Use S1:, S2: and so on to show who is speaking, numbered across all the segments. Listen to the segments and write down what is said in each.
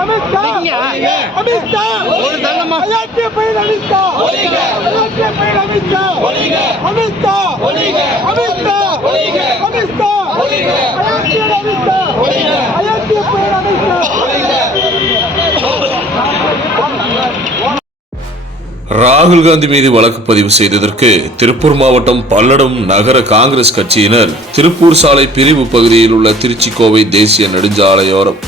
S1: அமித்ஷா அமித்ஷா ஒரு தங்கம்மா அயோத்திய பயிர் அமித்ஷா
S2: ராகுல் காந்தி மீது வழக்கு பதிவு செய்ததற்கு திருப்பூர் மாவட்டம் பல்லடம் நகர காங்கிரஸ் கட்சியினர் திருப்பூர் சாலை பிரிவு பகுதியில் உள்ள திருச்சி கோவை தேசிய நெடுஞ்சாலையோரம்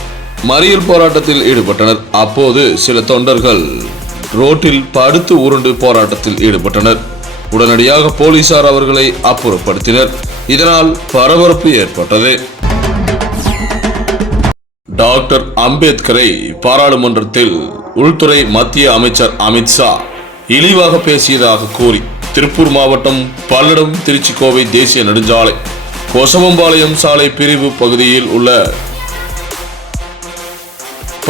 S2: மறியல் போராட்டத்தில் ஈடுபட்டனர். அப்போது சில தொண்டர்கள் ரோட்டில் படுத்து உருண்டு போராட்டத்தில் ஈடுபட்டனர். உடனடியாக போலீசார் அவர்களை அப்புறப்படுத்தினர். இதனால் பரபரப்பு ஏற்பட்டது. டாக்டர் அம்பேத்கரை பாராளுமன்றத்தில் உள்துறை மத்திய அமைச்சர் அமித்ஷா இழிவாக பேசியதாக கூறி திருப்பூர் மாவட்டம் பல்லடம் திருச்சி கோவை தேசிய நெடுஞ்சாலை கொசவம்பாளையம் சாலை பிரிவு பகுதியில் உள்ள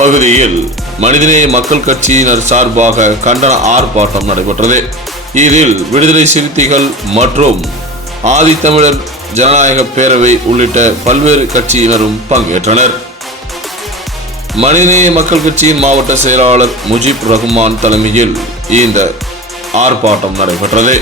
S2: பகுதியில் மனிதநேய மக்கள் கட்சியினர் சார்பாக கண்டன ஆர்ப்பாட்டம் நடைபெற்றது. இதில் விடுதலை சிறுத்தைகள் மற்றும் ஆதித்தமிழர் ஜனநாயக பேரவை உள்ளிட்ட பல்வேறு கட்சியினரும் பங்கேற்றனர். மனிதநேய மக்கள் கட்சியின் மாவட்ட செயலாளர் முஜிப் ரஹ்மான் தலைமையில் இந்த ஆர்ப்பாட்டம் நடைபெற்றது.